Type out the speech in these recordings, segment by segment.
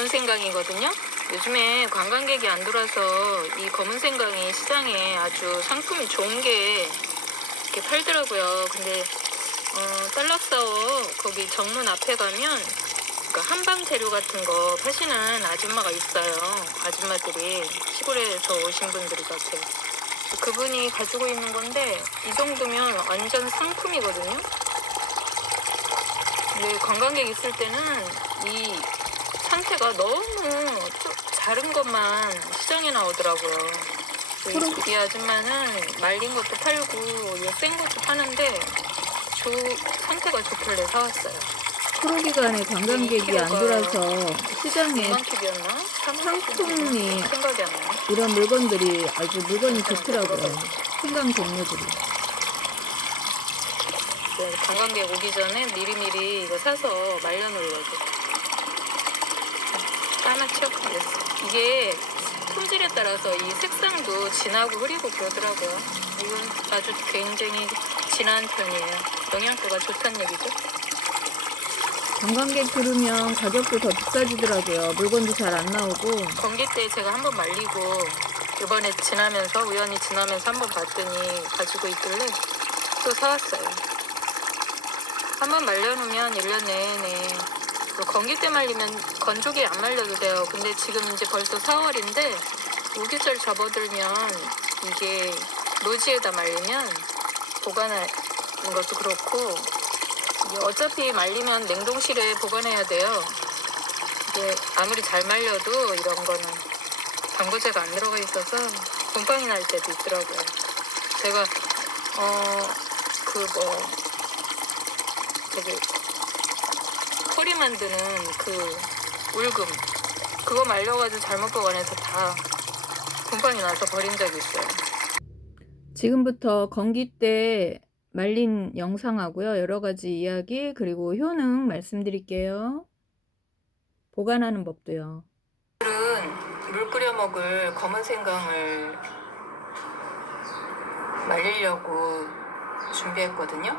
검은 생강이거든요. 요즘에 관광객이 안 돌아서 이 검은 생강이 시장에 아주 상품이 좋은 게 이렇게 팔더라고요. 근데 어, 딸락사워 거기 정문 앞에 가면 그 한방 재료 같은 거 파시는 아줌마가 있어요. 아줌마들이 시골에서 오신 분들이 같아요. 그분이 가지고 있는 건데 이 정도면 완전 상품이거든요. 근데 관광객 있을 때는 이 상태가 너무 좀 자른 것만 시장에 나오더라고요. 이, 이 아줌마는 말린 것도 팔고 이생 것도 파는데 조, 상태가 좋길래 사왔어요. 코로 기간에 관광객이 안 돌아서 시장에 2만 킬이었나? 상품이 생각이 안 나네. 이런 물건들이 아주 물건이 좋더라고요. 생강 종류들이. 네, 관광객 오기 전에 미리미리 이거 사서 말려놓으려고. 까맣죠? 그랬어. 이게 품질에 따라서 이 색상도 진하고 흐리고 그러더라고요. 이건 아주 굉장히 진한 편이에요. 영양가가 좋다는 얘기죠. 관광객 들으면 가격도 더 비싸지더라고요. 물건도 잘 안 나오고. 건기 때 제가 한번 말리고 이번에 지나면서 우연히 지나면서 한번 봤더니 가지고 있길래 또 사왔어요. 한번 말려놓으면 1년 내내 그리고 건기 때 말리면 건조기에 안 말려도 돼요. 근데 지금 이제 벌써 4월인데 우기절 접어들면 이게 노지에다 말리면 보관하는 것도 그렇고 어차피 말리면 냉동실에 보관해야 돼요. 이게 아무리 잘 말려도 이런 거는 방부제가 안 들어가 있어서 곰팡이 날 때도 있더라고요. 제가 어 그 뭐 되게 소리 만드는 그 울금 그거 말려가지고 잘못 보관해서 다 곰팡이 나서 버린 적이 있어요. 지금부터 건기 때 말린 영상하고요. 여러 가지 이야기 그리고 효능 말씀드릴게요. 보관하는 법도요. 오늘은 물 끓여 먹을 검은 생강을 말리려고 준비했거든요.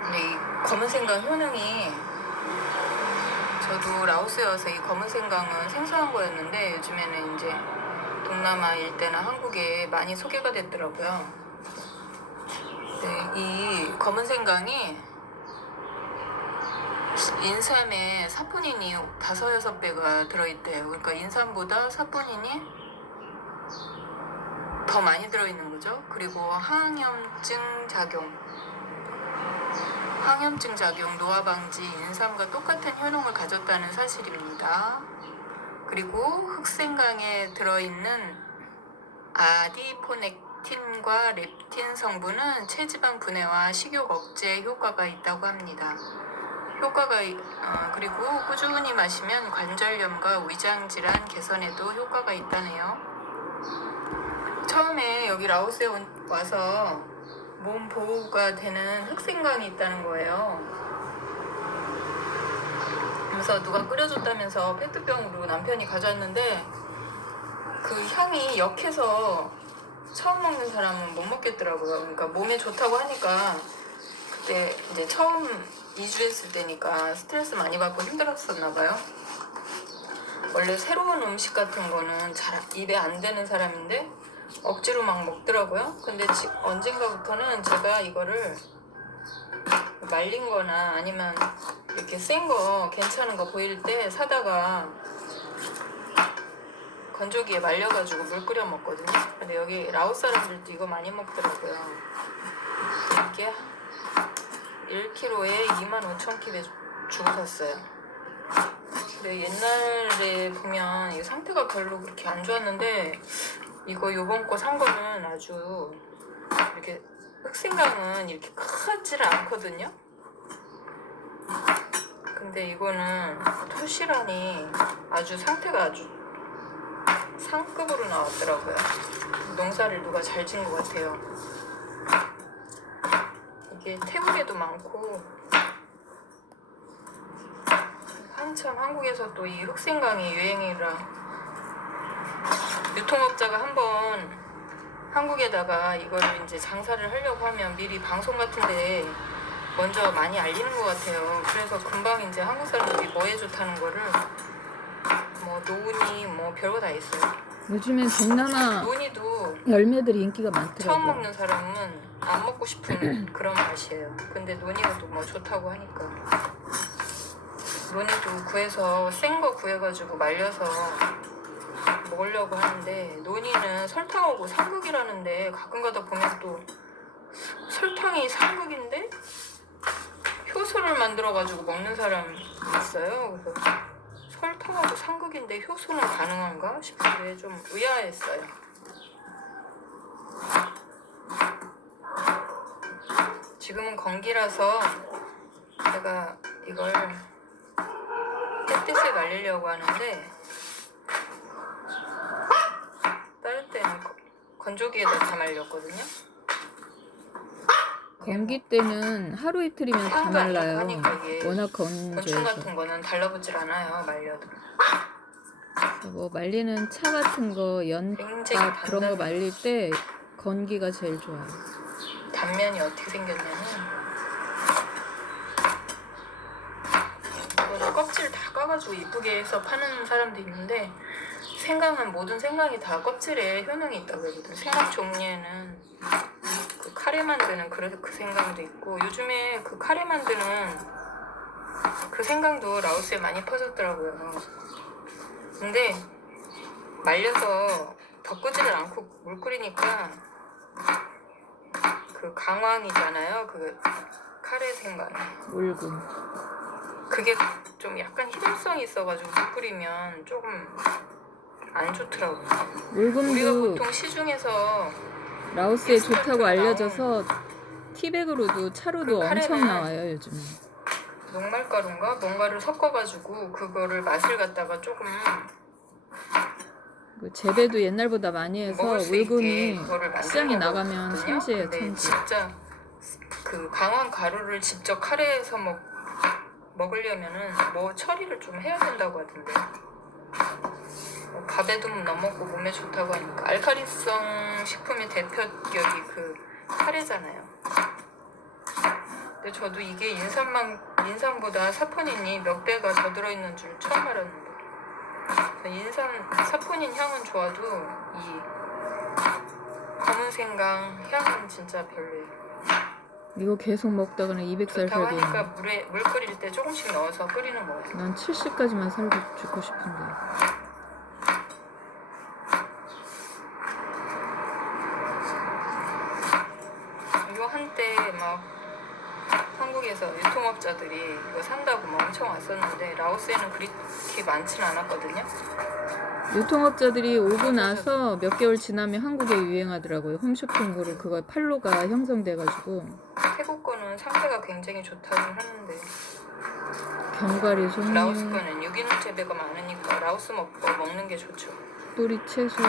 근데 이 검은 생강 효능이 저도 라오스에 와서 이 검은 생강은 생소한 거였는데 요즘에는 이제 동남아 일대나 한국에 많이 소개가 됐더라고요. 네, 이 검은 생강이 인삼에 사포닌이 다섯 여섯 배가 들어있대요. 그러니까 인삼보다 사포닌이 더 많이 들어있는 거죠. 그리고 항염증 작용, 항염증 작용, 노화 방지, 인삼과 똑같은 효능을 가졌다는 사실입니다. 그리고 흑생강에 들어있는 아디포넥틴과 렙틴 성분은 체지방 분해와 식욕 억제에 효과가 있다고 합니다. 효과가 이- 어, 그리고 꾸준히 마시면 관절염과 위장 질환 개선에도 효과가 있다네요. 처음에 여기 라오스에 온- 와서 몸 보호가 되는 흑생강이 있다는 거예요. 그래서 누가 끓여줬다면서 페트병으로 남편이 가져왔는데 그 향이 역해서 처음 먹는 사람은 못 먹겠더라고요. 그러니까 몸에 좋다고 하니까 그때 이제 처음 이주했을 때니까 스트레스 많이 받고 힘들었었나 봐요. 원래 새로운 음식 같은 거는 잘 입에 안 되는 사람인데 억지로 막 먹더라고요. 근데 지- 언젠가부터는 제가 이거를 말린 거나 아니면 이렇게 센 거 괜찮은 거 보일 때 사다가 건조기에 말려가지고 물 끓여 먹거든요. 근데 여기 라오스 사람들도 이거 많이 먹더라고요. 이게 1kg에 25,000kg 주고 샀어요. 근데 옛날에 보면 이 상태가 별로 그렇게 안 좋았는데 이거 요번 거 산 거는 아주 이렇게 흑생강은 이렇게 크지를 않거든요. 근데 이거는 토시란이 아주 상태가 아주 상급으로 나왔더라고요. 농사를 누가 잘 지은 것 같아요. 이게 태국에도 많고 한참 한국에서 또 이 흑생강이 유행이라 유통업자가 한번 한국에다가 이거를 이제 장사를 하려고 하면 미리 방송 같은데 먼저 많이 알리는 것 같아요. 그래서 금방 이제 한국 사람들이 뭐에 좋다는 거를 논이 뭐 별거 다 있어요. 요즘엔 동남아 논이도 열매들이 인기가 처음 많더라고요. 먹는 사람은 안 먹고 싶은 그런 맛이에요. 근데 논이가 또 뭐 좋다고 하니까. 논이도 구해서 센거 구해가지고 말려서 먹으려고 하는데 논이는 설탕하고 삼극이라는데 가끔 가다 보면 또 설탕이 삼극인데 효소를 만들어가지고 먹는 사람이 있어요. 설탕하고 삼극인데 효소는 가능한가 싶은데 좀 의아했어요. 지금은 건기라서 제가 이걸 햇빛에 말리려고 하는데 다른 때는 거- 건조기에다 다 말렸거든요. 건기 때는 하루 이틀이면 다 말라요. 이게 워낙 곤충 건조해서. 같은 거는 달라붙질 않아요 말려도. 뭐 말리는 차 같은 거, 굉장히 연밥 그런 거 단단해요. 말릴 때 건기가 제일 좋아요. 단면이 어떻게 생겼냐면 이거를 껍질 다 까가지고 이쁘게 해서 파는 사람도 있는데 생강은 모든 생강이 다 껍질에 효능이 있다고 그러거든요. 생강 종류에는 그 카레 만드는 그, 그 생강도 있고 요즘에 그 카레 만드는 그 생강도 라오스에 많이 퍼졌더라고요. 근데 말려서 덮고지를 않고 물 끓이니까 그 강황이잖아요. 그 카레 생강. 울금. 그게 좀 약간 희동성이 있어가지고 물 끓이면 조금 안 좋더라고요. 우리가 울금도 보통 시중에서 라오스에 좋다고 알려져서 티백으로도 차로도 그 엄청 카레는 나와요 요즘에. 녹말가루인가 뭔가를 섞어가지고 그거를 맛을 갖다가 조금 그 재배도 옛날보다 많이 해서 먹을 수 있게 울금이 그거를 시장에 나가면. 천지예요 근데 천지. 진짜 그 강황 가루를 직접 카레에서 먹 먹으려면은 뭐 처리를 좀 해야 된다고 하던데. 뭐 밥에도 넣어먹고 몸에 좋다고 하니까 알카리성 식품의 대표격이 그 카레잖아요. 근데 저도 이게 인삼만 인삼보다 사포닌이 몇 배가 더 들어있는 줄 처음 알았는데 인삼 사포닌 향은 좋아도 이 검은 생강 향은 진짜 별로예요. 이거 계속 먹다가는 200살 좋다고 살고 하니까 있네. 물에 물 끓일 때 조금씩 넣어서 끓이는 거예요. 난 70까지만 살고 죽고 싶은데. 이거 한때 막 한국에서 유통업자들이 이거 산다고 막 엄청 왔었는데 라오스에는 그렇게 많지는 않았거든요. 유통업자들이 오고 나서 몇 개월 지나면 한국에 유행하더라고요. 홈쇼핑으로 그거 팔로가 형성돼가지고 태국 거는 상태가 굉장히 좋다고 하는데 견과리 종류, 라오스 거는 유기농 재배가 많으니까 라오스 먹고 먹는 게 좋죠. 뿌리 채소.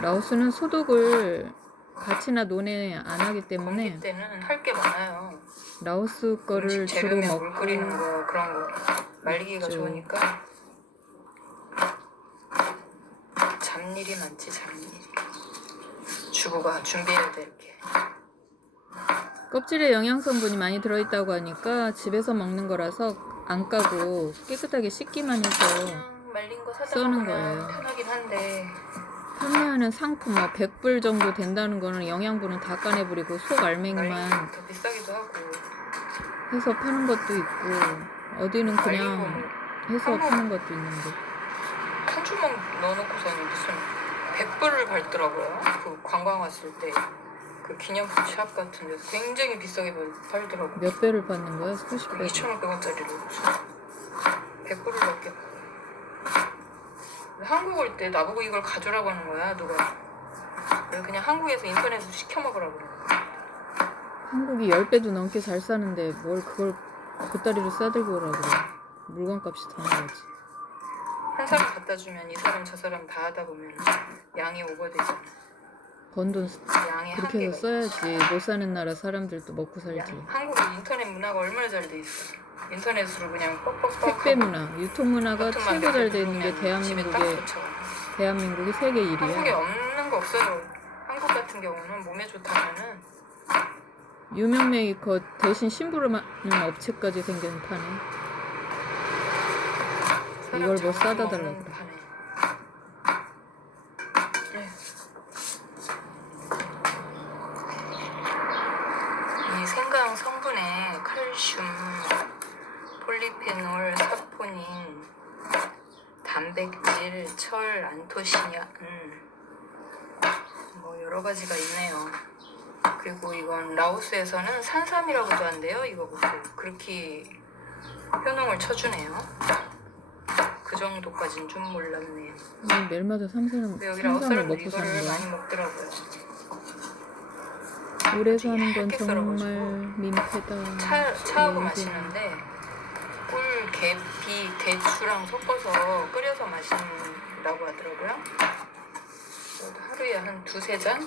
라오스는 소독을 밭이나 논에 안 하기 때문에 건기 때는 할 게 많아요. 라오스 거를 음식 주로 먹고 물 끓이는 거 그런 거 말리기가 있죠. 좋으니까 잡일이 많지 잡일이 주부가 준비해야 돼 이렇게 껍질에 영양 성분이 많이 들어있다고 하니까 집에서 먹는 거라서 안 까고 깨끗하게 씻기만 해서 그냥 말린 거 사다 써는 먹으면 거예요. 편하긴 한데 판매하는 상품 막 100불 정도 된다는 거는 영양분은 다 까내버리고 속 알맹이만 더 비싸기도 하고. 해서 파는 것도 있고 어디는 그냥 거는 해서 파는 것도 있는데. 한 주먹 넣어놓고서는 무슨 100불을 밟더라고요. 그 관광 왔을 때 그 기념품 샵 같은 데서 굉장히 비싸게 팔- 팔더라고요. 몇 배를 받는 거야? 수십 배. 2,500원짜리를 무슨 100불을 넘게 한국 올 때 나보고 이걸 가져라고 하는 거야 누가 그래서 그냥 한국에서 인터넷으로 시켜 먹으라고 그러는 거야 한국이 10배도 넘게 잘 사는데 뭘 그걸 보따리로 싸들고 오라 그래. 물건값이 더 나가지. 한 사람 갖다 주면 이 사람 저 사람 다 하다 보면 양이 오버되잖아 번돈 양이 그렇게 한계가 해서 써야지. 못 사는 나라 사람들도 먹고 살지. 양. 한국 인터넷 문화가 얼마나 잘 돼 있어 택배로 그냥 뻑뻑뻑 택배 문화, 유통 문화가 버튼만 최고 잘 있는 게 누르면 집에 딱 대한민국의 도착. 대한민국이 세계 한국에 1위야. 없는 거 없어요 한국 같은 경우는 몸에 좋다면은 유명 메이커 대신 심부름 하는 업체까지 생기는 판에 이걸 뭐 싸다 달라고 그래. 판에. 네. 이 생강 성분에 칼슘, 폴리페놀, 사포닌, 단백질, 철, 안토시니아, 음, 뭐 여러 가지가 있네요. 그리고 이건 라오스에서는 산삼이라고도 한대요. 이거 보세요. 그렇게 효능을 쳐주네요. 그 정도까진 좀 몰랐네. 이 멜마다 삼사는 근데 여기 삼삼을 라오스는 먹고 이거를 사는 많이 거야. 먹더라고요. 오래 사는 건 얇게 정말 썰어가지고 민폐다. 차, 차하고 네, 마시는데 꿀, 계피, 대추랑 섞어서 끓여서 마신다고 하더라고요. 하루에 한 두세 잔?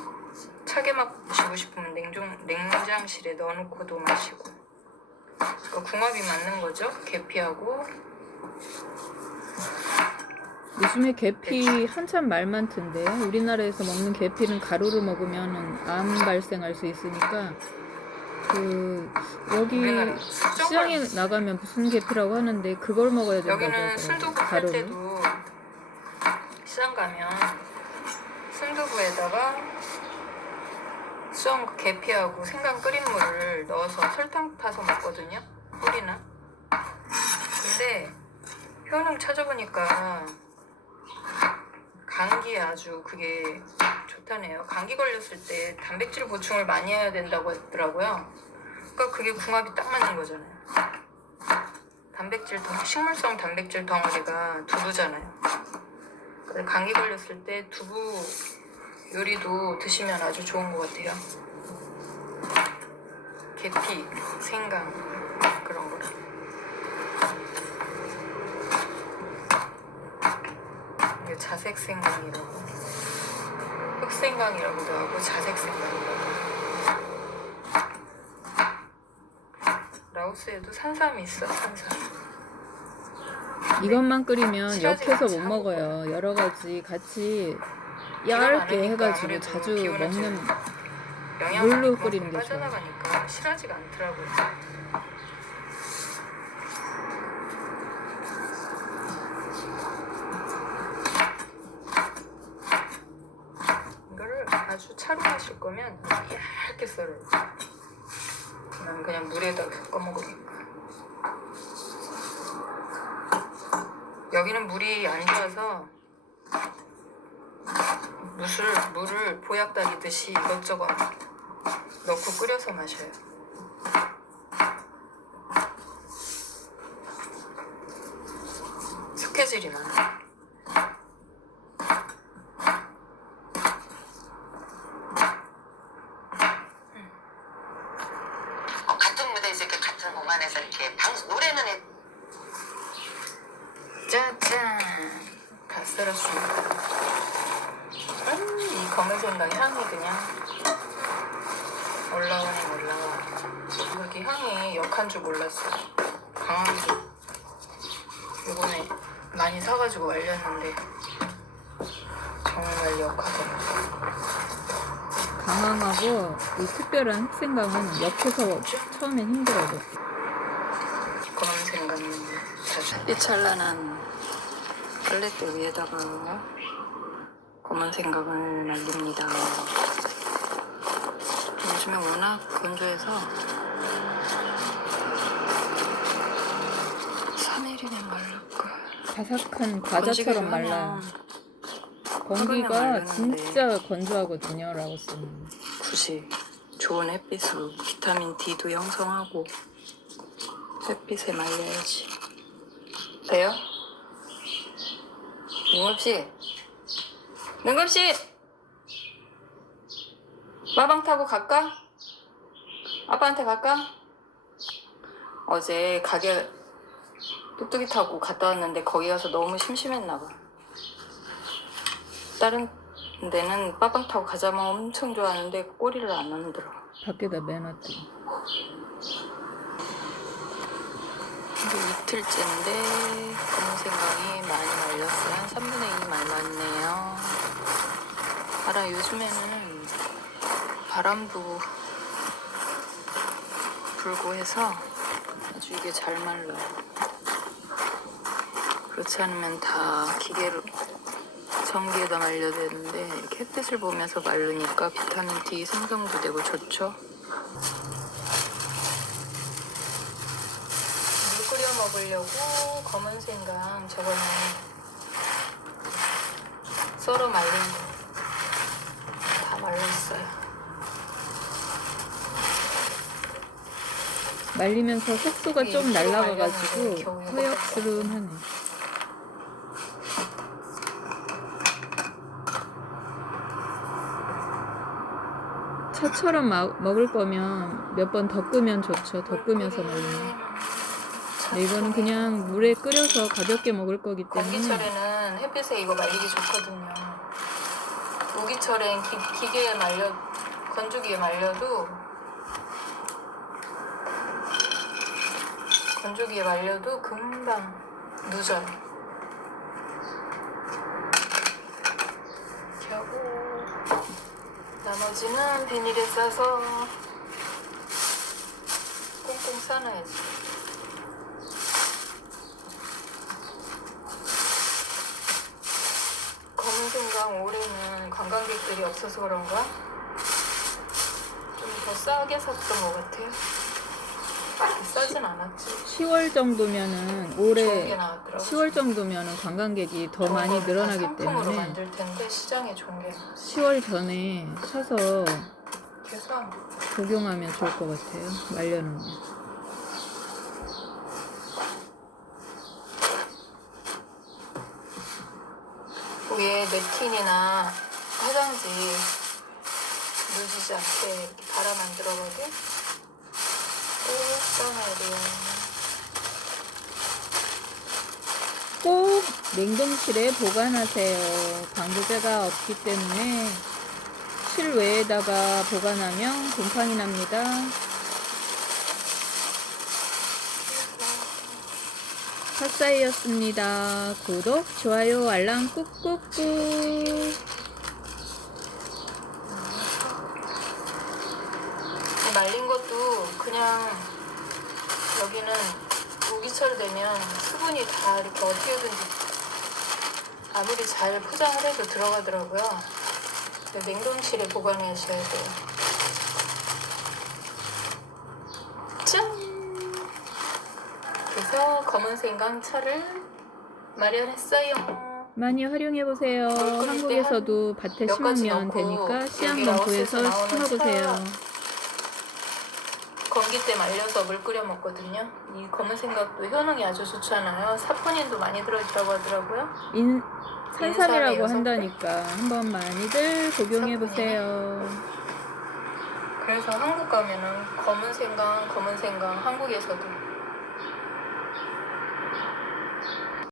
차게 마시고 싶으면 냉장, 냉장실에 넣어놓고도 마시고 그러니까 궁합이 맞는 거죠. 계피하고 요즘에 계피 한참 말 많던데 우리나라에서 먹는 계피는 가루로 먹으면 암 발생할 수 있으니까 그 여기 시장에 나가면 무슨 계피라고 하는데 그걸 먹어야 된다고 여기는. 순두부 할 가루를. 때도 시장 가면 순두부에다가 수정 계피하고 생강 끓인 물을 넣어서 설탕 타서 먹거든요. 꿀이나. 근데 효능 찾아보니까 감기에 아주 그게 좋다네요. 감기 걸렸을 때 단백질 보충을 많이 해야 된다고 했더라고요. 그러니까 그게 궁합이 딱 맞는 거잖아요. 단백질 덩 식물성 단백질 덩어리가 두부잖아요. 감기 걸렸을 때 두부 요리도 드시면 아주 좋은 것 같아요. 계피, 생강 그런. 이게 자색 생강이라고, 흑생강이라고도 하고 자색 생강이라고. 라오스에도 산삼이 있어, 산삼. 이것만 끓이면 실하지가 옆에서 못 먹어요. 여러 가지 같이 얇게 해가지고 자주 먹는 물로 끓이는 게 빠져나가니까 실하지가 않더라고요. 이거를 아주 차로 마실 거면 얇게 썰어요. 난 그냥 물에다가 섞어 먹으니까. 여기는 물이 안 좋아서 물을 물을 보약 다리듯이 이것저것 넣고 끓여서 마셔요. 스케줄이 많아. 같은 무대에서 이렇게 같은 공간에서 이렇게 방 노래는 해- 짜잔 다 썰었습니다. 음, 이 검은 생강 향이 그냥 올라오네 올라와. 이렇게 향이 역한 줄 몰랐어요. 강한 게 이번에 많이 사가지고 말렸는데 정말 역하더라고 요. 강황하고 이 특별한 흑생강은 옆에서 처음엔 힘들어도 검은 생강은 햇빛 찬란한 플랫대 위에다가 검은 생강을 날립니다. 요즘에 워낙 건조해서 3일이면 말랄까. 바삭한 과자처럼 말라 말르는데. 진짜 건조하거든요, 라오스는. 굳이 좋은 햇빛으로 비타민 D도 형성하고 햇빛에 말려야지. 돼요? 능급씨, 능급씨, 마방 타고 갈까? 아빠한테 갈까? 어제 가게 뚝뚝이 타고 갔다 왔는데 거기 가서 너무 심심했나 봐. 다른 데는 빠방 타고 가자면 엄청 좋아하는데 꼬리를 안 흔들어. 밖에다 매놨더니. 이제 이틀째인데 검은 생강이 많이 말렸어요. 한 3분의 2 말랐네요. 알아 요즘에는 바람도 불고 해서 아주 이게 잘 말라요. 그렇지 않으면 다 기계로 전기에다 말려야 되는데 이렇게 햇빛을 보면서 말르니까 비타민 D 생성도 되고 좋죠. 물 끓여 먹으려고 검은 생강 저거는 썰어 말린 거 다 말랐어요. 말리면서 색소가 좀 날라가가지고 허옇스름하네. 차처럼 마- 먹을 거면 몇번더 끄면 좋죠. 더 끄면서 말리면. 근데 이거는 그냥 물에 끓여서 가볍게 먹을 거기 때문에 건기철에는 햇빛에 이거 말리기 좋거든요. 우기철엔 기, 기계에 말려 건조기에 말려도 건조기에 말려도 금방 늦어요. 이렇게 하고 나머지는 비닐에 싸서 꽁꽁 싸놔야지. 검은 생강 올해는 관광객들이 없어서 그런가? 좀 더 싸게 샀던 것 같아요. 그렇게 싸진 않았지. 10월 정도면은 좋은 게 올해 나왔더라고. 10월 정도면은 관광객이 더 많이 늘어나기 상품으로 때문에 만들 텐데 시장에 좋은 게 나왔어. 10월 전에 사서 그래서 복용하면 좋을 것 같아요. 말려놓으면. 위에 냅킨이나 화장지 늦지 않게 이렇게 갈아 만들어가지고 꼭 냉동실에 보관하세요. 방부제가 없기 때문에 실외에다가 보관하면 곰팡이 납니다. 핫사이였습니다. 구독, 좋아요, 알람 꾹꾹꾹. 이 말린 것도 그냥 여기는 우기철 되면 수분이 다 이렇게 어떻게든지 아무리 잘 포장을 해도 들어가더라고요. 냉동실에 보관하셔야 돼요. 짠! 그래서 검은 생강차를 마련했어요. 많이 활용해 보세요. 끓일 때 한국에서도 밭에 심으면 되니까 씨앗 여기 넣고 라오스에서 해서 나오는 심어 보세요. 차. 건기 때 말려서 물 끓여 먹거든요. 이 검은 생각도 효능이 아주 좋잖아요. 사포닌도 많이 들어있다고 하더라고요. 인, 산삼이라고 한다니까 한번 많이들 복용해 보세요. 그래서 한국 가면은 검은 생강, 검은 생강 한국에서도